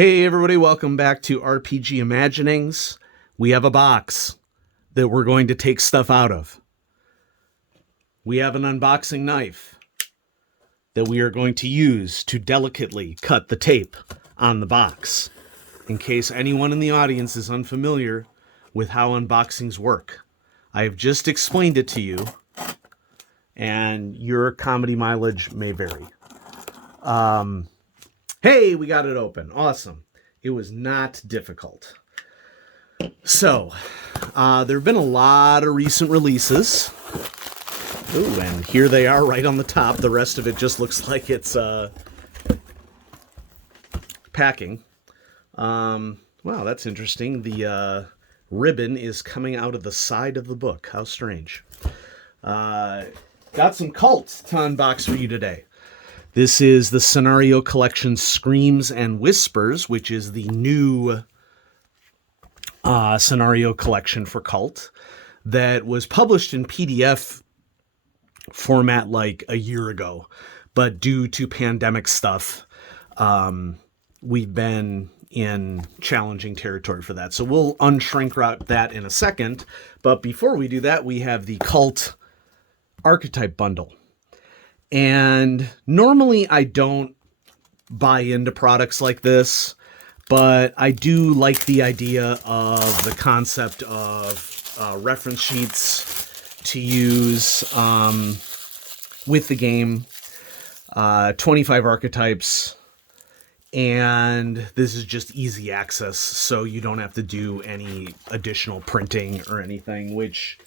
Hey everybody, welcome back to RPG Imaginings. We have a box that we're going to take stuff out of. We have an unboxing knife that we are going to use to delicately cut the tape on the box. In case anyone in the audience is unfamiliar with how unboxings work, I have just explained it to you, and your comedy mileage may vary. Hey, we got it open. Awesome. It was not difficult. So, there have been a lot of recent releases. Ooh, and here they are right on the top. The rest of it just looks like it's packing. Wow, that's interesting. The ribbon is coming out of the side of the book. How strange. Got some Kult to unbox for you today. This is the Scenario Collection Screams and Whispers, which is the new scenario collection for Kult that was published in PDF format like a year ago. But due to pandemic stuff, we've been in challenging territory for that. So we'll unshrink wrap that in a second. But before we do that, we have the Kult Archetype Bundle. And normally I don't buy into products like this, but I do like the idea of the concept of reference sheets to use with the game, 25 archetypes, and this is just easy access, so you don't have to do any additional printing or anything, which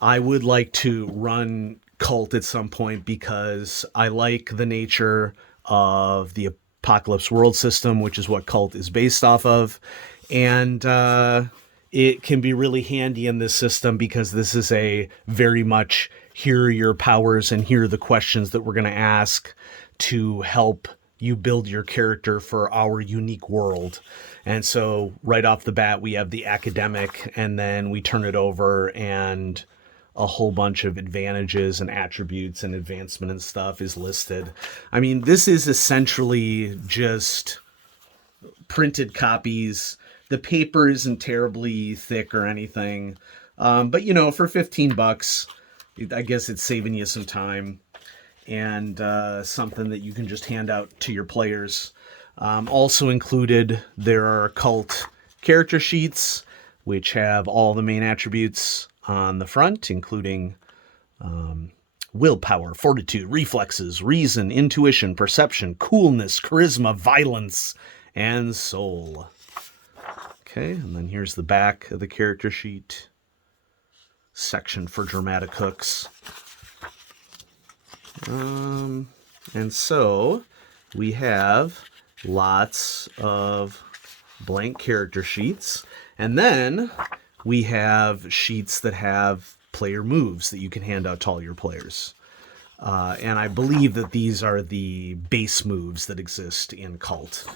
I would like to run Kult at some point because I like the nature of the Apocalypse World system, which is what Kult is based off of. And it can be really handy in this system because this is a very much here are your powers and here are the questions that we're going to ask to help you build your character for our unique world. And so right off the bat, we have the academic, and then we turn it over and a whole bunch of advantages and attributes and advancement and stuff is listed. I mean, this is essentially just printed copies. The paper isn't terribly thick or anything. But, you know, for $15, I guess it's saving you some time and something that you can just hand out to your players. Also included, there are Kult character sheets, which have all the main attributes on the front, including willpower, fortitude, reflexes, reason, intuition, perception, coolness, charisma, violence, and soul. Okay, and then here's the back of the character sheet. Section for dramatic hooks. And so we have lots of blank character sheets. And then we have sheets that have player moves that you can hand out to all your players. And I believe that these are the base moves that exist in Kult.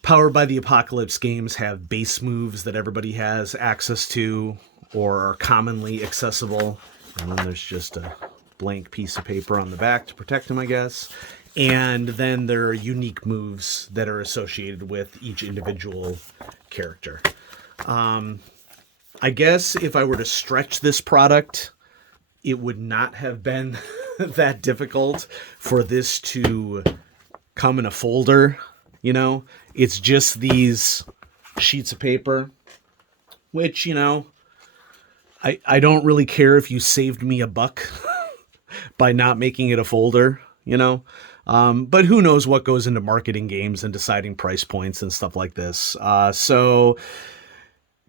Powered by the Apocalypse games have base moves that everybody has access to or are commonly accessible. And then there's just a blank piece of paper on the back to protect them, I guess. And then there are unique moves that are associated with each individual character. I guess if I were to stretch this product, it would not have been that difficult for this to come in a folder, you know? It's just these sheets of paper, which, you know, I don't really care if you saved me $1 by not making it a folder, you know? But who knows what goes into marketing games and deciding price points and stuff like this. So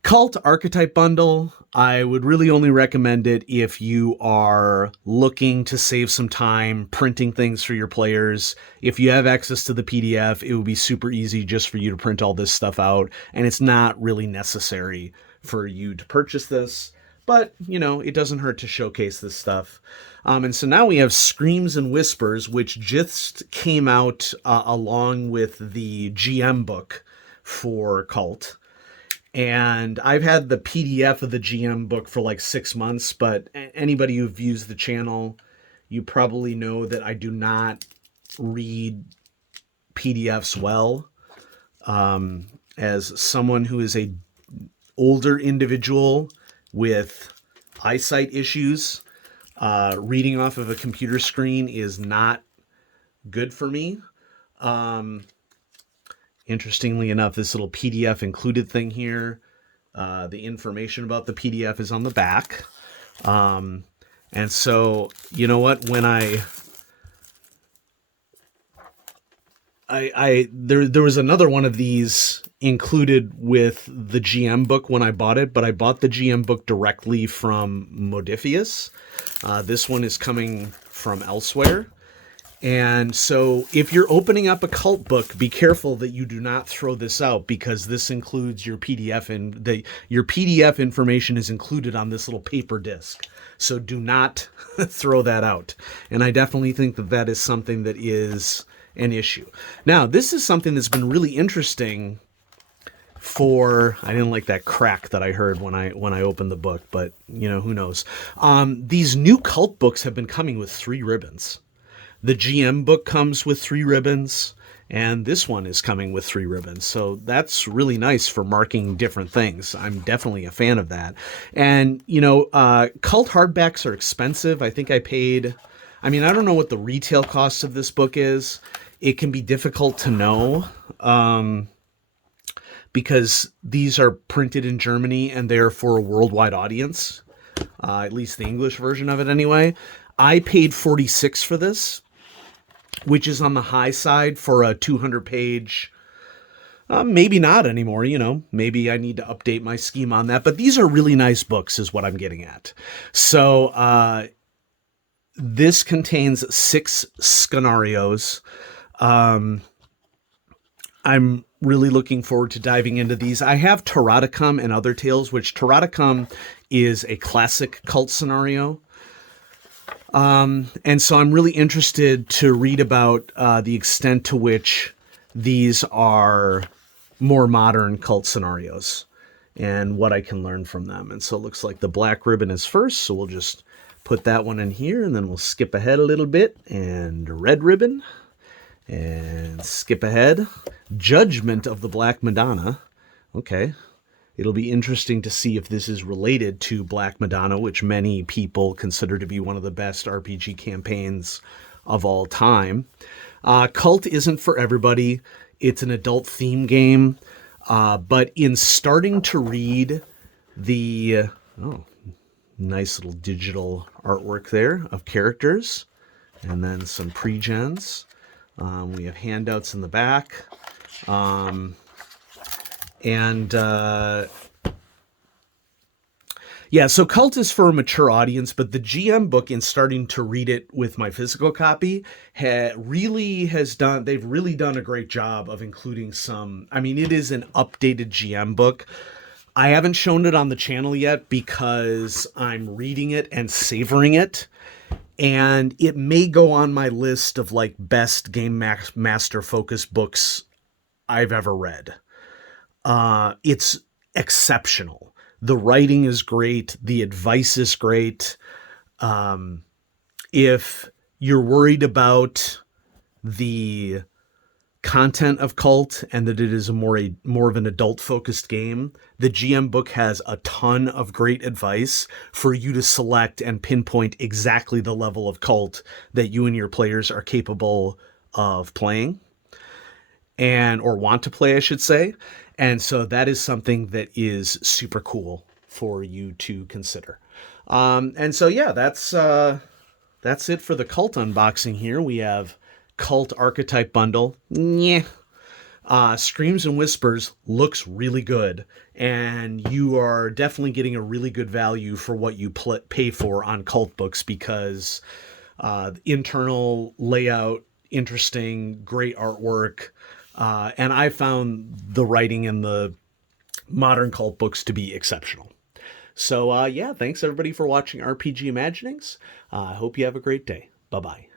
Kult Archetype Bundle, I would really only recommend it if you are looking to save some time printing things for your players. If you have access to the PDF, it would be super easy just for you to print all this stuff out, and it's not really necessary for you to purchase this. But, you know, it doesn't hurt to showcase this stuff. And so now we have Screams and Whispers, which just came out along with the GM book for Kult. And I've had the PDF of the GM book for like 6 months, but anybody who views the channel, you probably know that I do not read PDFs well. As someone who is a older individual with eyesight issues, reading off of a computer screen is not good for me. Interestingly enough, this little PDF included thing here, the information about the PDF is on the back. And so, you know what, when there was another one of these included with the GM book when I bought it, but I bought the GM book directly from Modifius. This one is coming from elsewhere. And so if you're opening up a Cult book, be careful that you do not throw this out, because this includes your PDF, and your PDF information is included on this little paper disc. So do not throw that out. And I definitely think that that is something that is an issue. Now, this is something that's been really interesting I didn't like that crack that I heard when I opened the book, but who knows? These new Cult books have been coming with 3 ribbons. The GM book comes with 3 ribbons, and this one is coming with 3 ribbons. So that's really nice for marking different things. I'm definitely a fan of that. And, Cult hardbacks are expensive. I think I don't know what the retail cost of this book is. It can be difficult to know because these are printed in Germany and they're for a worldwide audience, at least the English version of it anyway. I paid $46 for this, which is on the high side for a 200-page. Maybe not anymore, maybe I need to update my scheme on that. But these are really nice books is what I'm getting at. So this contains 6 scenarios. I'm really looking forward to diving into these. I have Taraticum and Other Tales, which Taraticum is a classic Cult scenario. And so I'm really interested to read about the extent to which these are more modern Cult scenarios and what I can learn from them. And so it looks like the black ribbon is first, so we'll just put that one in here, and then we'll skip ahead a little bit, and red ribbon, and skip ahead. Judgment of the Black Madonna. Okay. It'll be interesting to see if this is related to Black Madonna, which many people consider to be one of the best RPG campaigns of all time. Cult isn't for everybody. It's an adult theme game. But in starting to read the... nice little digital artwork there of characters. And then some pre-gens. We have handouts in the back. So Cult is for a mature audience, but the GM book, in starting to read it with my physical copy, they've really done a great job of including it is an updated GM book. I haven't shown it on the channel yet because I'm reading it and savoring it. And it may go on my list of best Game Master focus books I've ever read. It's exceptional. The writing is great. The advice is great. If you're worried about the content of Cult and that it is more of an adult-focused game, the GM book has a ton of great advice for you to select and pinpoint exactly the level of Cult that you and your players are capable of playing, or want to play, I should say. And so that is something that is super cool for you to consider. That's it for the Cult unboxing here. We have Cult Archetype Bundle. Screams and Whispers looks really good, and you are definitely getting a really good value for what you pay for on Cult books, because internal layout, interesting, great artwork, and I found the writing in the modern Cult books to be exceptional. So thanks everybody for watching RPG Imaginings. I hope you have a great day. Bye-bye.